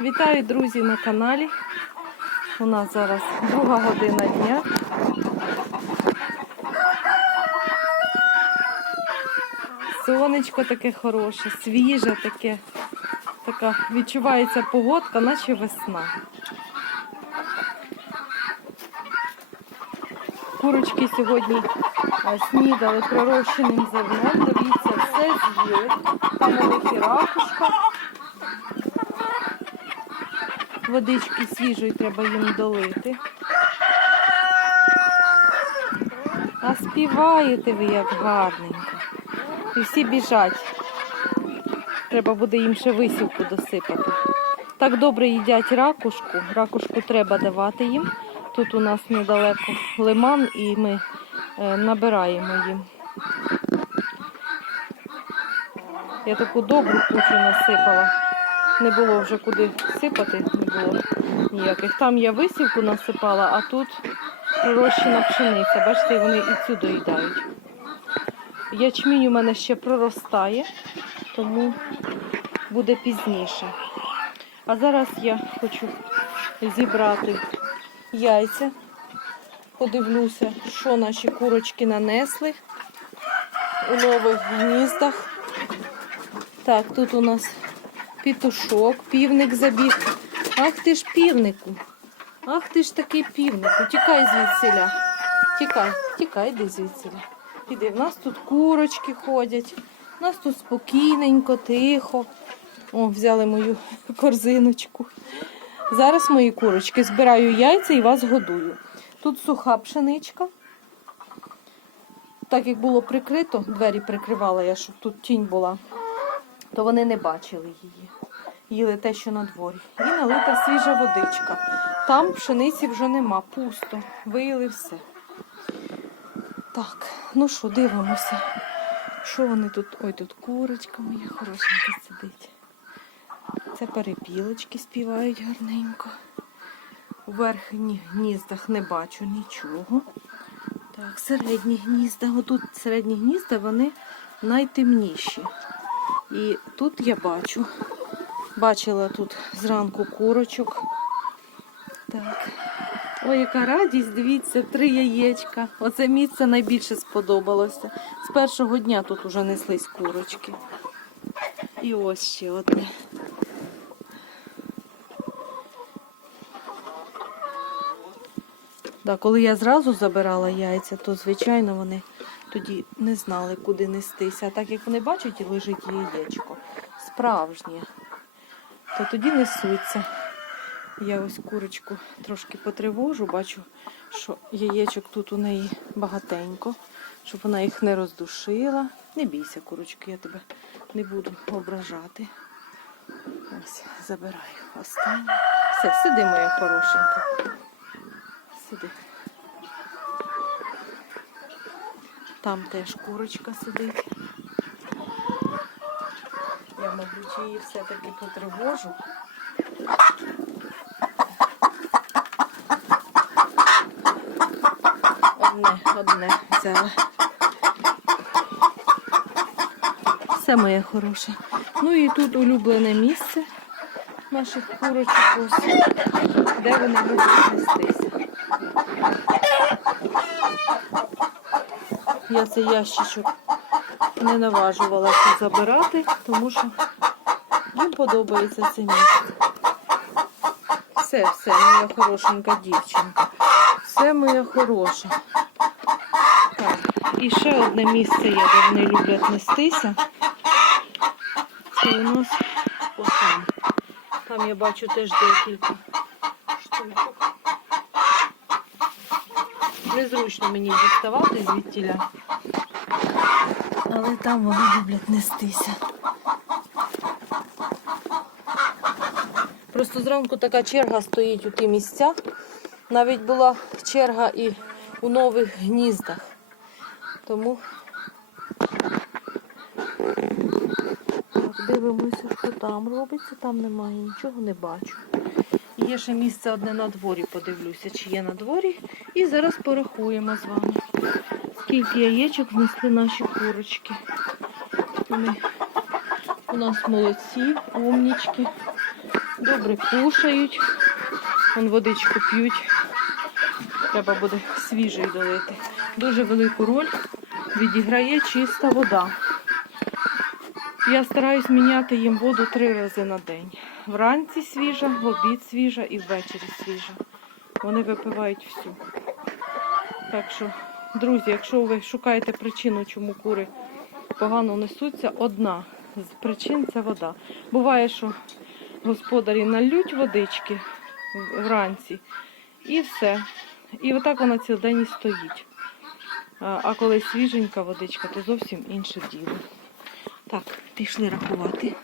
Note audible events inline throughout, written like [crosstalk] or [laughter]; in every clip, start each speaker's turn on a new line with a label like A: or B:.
A: Вітаю, друзі, на каналі. У нас зараз друга година дня. Сонечко таке хороше, свіже таке. Така відчувається погодка, наче весна. Курочки сьогодні снідали пророщеним зерном. Дивіться, все з'їли. Там у ракушка. Водички свіжої треба їм долити. А співаєте ви як гарненько. І всі біжать. Треба буде їм ще висівку досипати. Так добре їдять ракушку. Ракушку треба давати їм. Тут у нас недалеко лиман і ми е, набираємо їм. Я таку добру кучу насипала. Не було вже куди сипати, не було ніяких. Там я висівку насипала, а тут пророщена пшениця. Бачите, вони і цю доїдають. Ячмінь у мене ще проростає, тому буде пізніше. А зараз я хочу зібрати яйця. Подивлюся, що наші курочки нанесли у нових гніздах. Так, тут у нас пітушок, півник забіг. Ах ти ж півнику. Ах ти ж такий півнику. Тікай звідсіля. Тікай, тікай, йди звідсіля. Іди, в нас тут курочки ходять. У нас тут спокійненько, тихо. О, взяли мою [laughs] корзиночку. Зараз мої курочки збираю яйця і вас годую. Тут суха пшеничка. Так як було прикрито, двері прикривала я, щоб тут тінь була, то вони не бачили її. Їли те, що на дворі. І налита свіжа водичка. Там пшениці вже нема, пусто. Виїли все. Так, ну що, дивимося. Що вони тут? Ой, тут курочка моя хорошенька сидить. Це перепілочки співають гарненько. У верхніх гніздах не бачу нічого. Так, середні гнізда. Отут середні гнізда, вони найтемніші. І тут я бачу. Бачила тут зранку курочок. Так. Ой, яка радість, дивіться, три яєчка. Оце місце найбільше сподобалося. З першого дня тут уже неслись курочки. І ось ще одне. Да, коли я зразу забирала яйця, то звичайно вони тоді не знали, куди нестися. А так як вони бачать, лежить яєчко справжнє, то тоді несуться. Я ось курочку трошки потривожу, бачу, що яєчок тут у неї багатенько, щоб вона їх не роздушила. Не бійся, курочки, я тебе не буду ображати. Ось, забираю останнє. Все, сиди, моя хорошенька. Сиди. Там теж курочка сидить. Я, мабуть, її все-таки потривожу. Одне, одне взяла. Все моє хороше. Ну і тут улюблене місце наших курочок, ось, де вони будуть нестися. Я цей ящичок не наважувалася забирати, тому що їм подобається це місце. Все, все, моя хорошенька дівчинка. Все моя хороша. Так, і ще одне місце де вони люблять нестися. Це у нас отам. Там я бачу теж декілька штучок. Незручно мені діставати звідтіля. Але там вони люблять нестися. Просто зранку така черга стоїть у ті місця. Навіть була черга і у нових гніздах. Тому так, дивимося, що там робиться. Там немає нічого, не бачу. Є ще місце одне на дворі, подивлюся, чи є на дворі. І зараз порахуємо з вами, скільки яєчок знесли наші курочки. Вони у нас молодці, умнічки. Добре кушають. Вон водичку п'ють. Треба буде свіжий долити. Дуже велику роль відіграє чиста вода. Я стараюсь міняти їм воду три рази на день. Вранці свіжа, в обід свіжа і ввечері свіжа. Вони випивають всю. Так що, друзі, якщо ви шукаєте причину, чому кури погано несуться, одна з причин це вода. Буває, що господарі налють водички вранці і все. І отак вона цілий день і стоїть. А коли свіженька водичка, то зовсім інше діло. Так, пішли рахувати.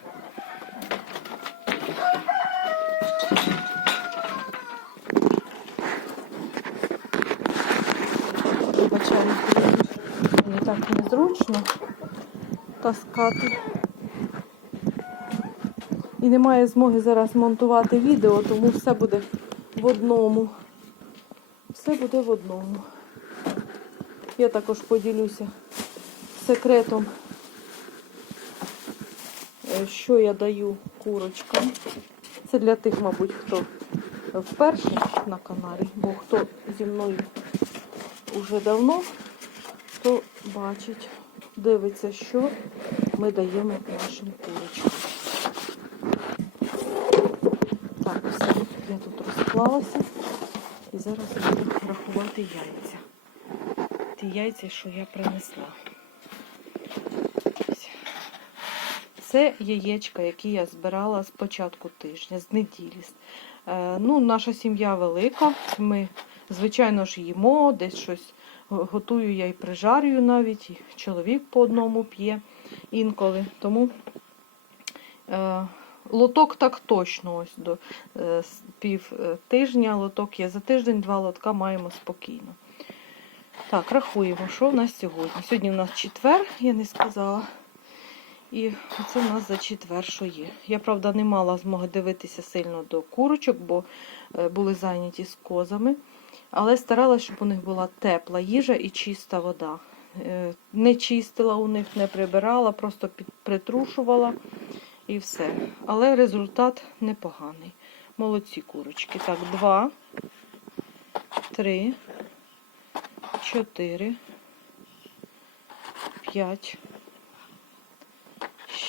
A: Вибачаю, мені так незручно таскати. І немає змоги зараз монтувати відео, тому все буде в одному. Все буде в одному. Я також поділюся секретом, що я даю курочкам. Це для тих, мабуть, хто вперше на каналі, бо хто зі мною уже давно, то бачить, дивиться, що ми даємо нашим курочкам. Так, все, я тут розклалася і зараз буду рахувати яйця. Ті яйця, що я принесла. Ось. Це яєчка, які я збирала з початку тижня, з неділі. Е, ну, наша сім'я велика. Ми, звичайно ж, їмо, десь щось готую я і прижарюю навіть, і чоловік по одному п'є інколи. Тому е, лоток так точно ось до е, пів тижня лоток є. За тиждень два лотка маємо спокійно. Так, рахуємо, що в нас сьогодні. Сьогодні в нас четвер, я не сказала. І це в нас за четвер, що є. Я, правда, не мала змоги дивитися сильно до курочок, бо е, були зайняті з козами. Але старалася, щоб у них була тепла їжа і чиста вода. Е, Не чистила у них, не прибирала, просто притрушувала і все. Але результат непоганий. Молодці курочки. Так, два, три, чотири, п'ять,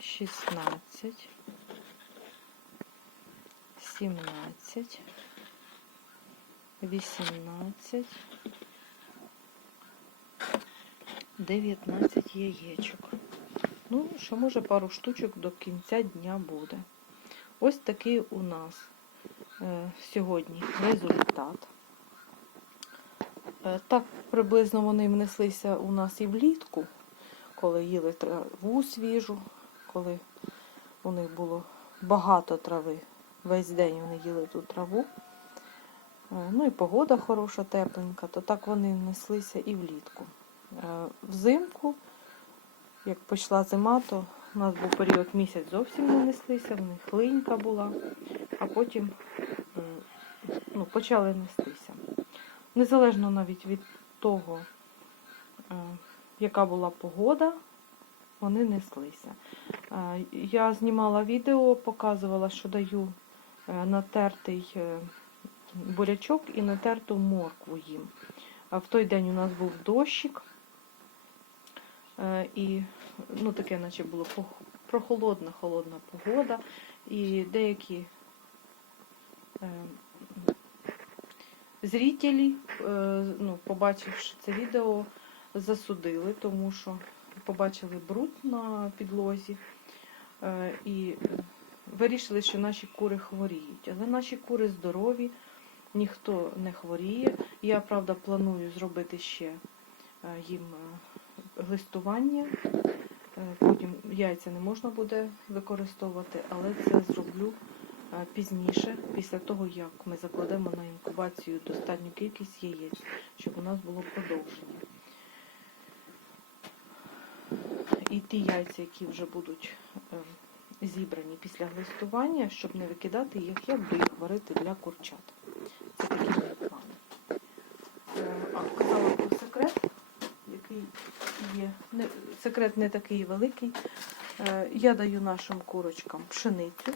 A: шістнадцять, сімнадцять, вісімнадцять, дев'ятнадцять яєчок. Ну, що може пару штучок до кінця дня буде. Ось такий у нас е, сьогодні результат. Е, так приблизно вони внеслися у нас і влітку, коли їли траву свіжу, коли у них було багато трави. Весь день вони їли ту траву. Е, Ну і погода хороша, тепленька, то так вони внеслися і влітку. Е, Взимку, як пішла зима, то у нас був період місяць зовсім не неслися, в них линька була, а потім ну, почали нестися. Незалежно навіть від того, е, яка була погода, вони неслися. Е, Я знімала відео, показувала, що даю е, натертий е, бурячок і натерту моркву їм. В той день у нас був дощик. І ну, таке, наче було прохолодна, холодна погода. І деякі зрителі, ну, побачивши це відео, засудили, тому що побачили бруд на підлозі е, і вирішили, що наші кури хворіють. Але наші кури здорові, ніхто не хворіє. Я, правда, планую зробити ще е, їм е, глистування. Е, Потім яйця не можна буде використовувати, але це зроблю пізніше, після того, як ми закладемо на інкубацію достатню кількість яєць, щоб у нас було продовження. І ті яйця, які вже будуть е, зібрані після глистування, щоб не викидати їх, я буду їх варити для курчат. Це такі мої плани. Е, А, казала про секрет, який є. Секрет не такий великий. Е, Я даю нашим курочкам пшеницю,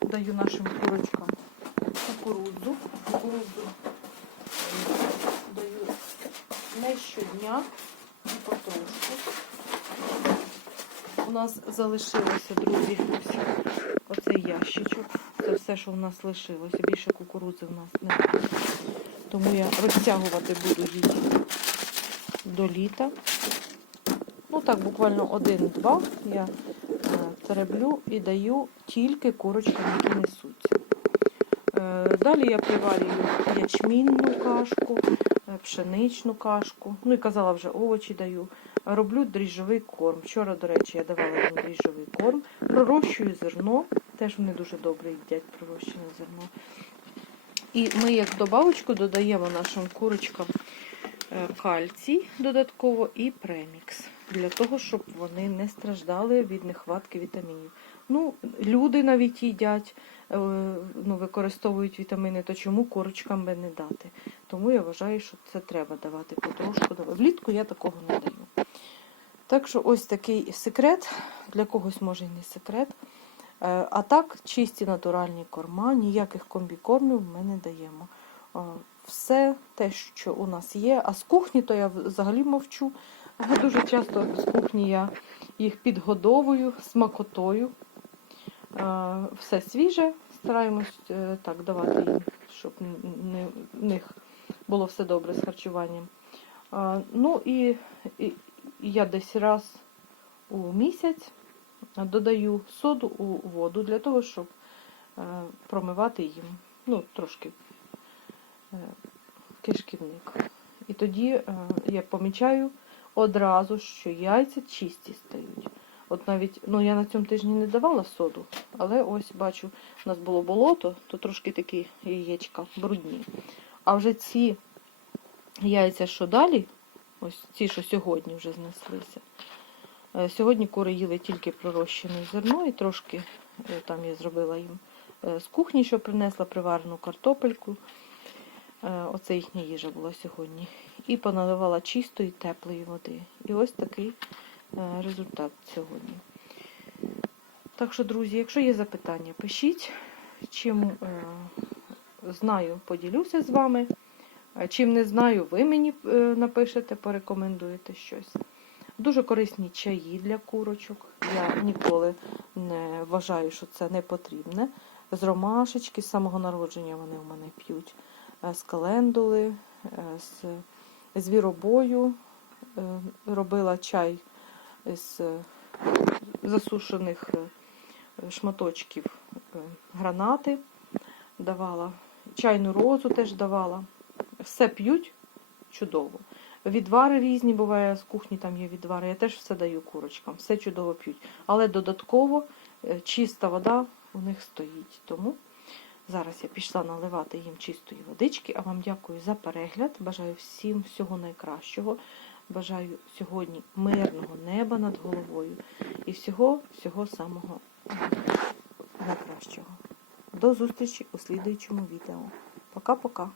A: даю нашим курочкам кукурудзу. Кукурудзу даю не щодня і потрошку. У нас залишилося, друзі, ось оцей ящичок. Це все, що в нас лишилося. Більше кукурудзи в нас немає. Тому я розтягувати буду її до літа. Ну так, буквально один-два я е, тереблю і даю тільки курочкам, які несуться. Е, Далі я приварюю ячмінну кашку, е, пшеничну кашку. Ну і казала вже овочі даю. Роблю дріжджовий корм. Вчора, до речі, я давала їм дріжджовий корм. Пророщую зерно. Теж вони дуже добре їдять пророщене зерно. І ми як добавочку додаємо нашим курочкам е, кальцій додатково і премікс. Для того, щоб вони не страждали від нехватки вітамінів. Ну, люди навіть їдять, е, ну, використовують вітамини, то чому курочкам би не дати? Тому я вважаю, що це треба давати потрошку. Влітку я такого не даю. Так що ось такий секрет, для когось може і не секрет. Е, А так, чисті натуральні корма, ніяких комбікормів ми не даємо. Все те, що у нас є. А з кухні, то я взагалі мовчу. Дуже часто з кухні я їх підгодовую смакотою. Все свіже, стараємось е, так давати їм, щоб не, в них було все добре з харчуванням. Ну і, і, я десь раз у місяць додаю соду у воду для того, щоб е, промивати їм ну, трошки кишківник. І тоді е, я помічаю одразу, що яйця чисті стають. От навіть, ну я на цьому тижні не давала соду, але ось бачу, у нас було болото, то трошки такі яєчка брудні. А вже ці яйця, що далі, ось ці, що сьогодні вже знеслися. Е, Сьогодні кури їли тільки пророщене зерно і трошки е, там я зробила їм е, з кухні, що принесла приварену картопельку. Е, Оце їхня їжа була сьогодні. І поналивала чистої теплої води. І ось такий е, результат сьогодні. Так що, друзі, якщо є запитання, пишіть. Чим е, знаю, поділюся з вами. Чим не знаю, ви мені напишете, порекомендуєте щось. Дуже корисні чаї для курочок. Я ніколи не вважаю, що це не потрібне. З ромашечки, з самого народження вони у мене п'ють. Е, З календули, е, з звіробою. Е, Робила чай з засушених шматочків гранати. Давала. Чайну розу теж давала. Все п'ють чудово. Відвари різні буває з кухні, там є відвари. Я теж все даю курочкам, все чудово п'ють. Але додатково чиста вода у них стоїть. Тому зараз я пішла наливати їм чистої водички. А вам дякую за перегляд. Бажаю всім всього найкращого. Бажаю сьогодні мирного неба над головою і всього, всього самого найкращого. До зустрічі у слідуючому відео. Пока-пока.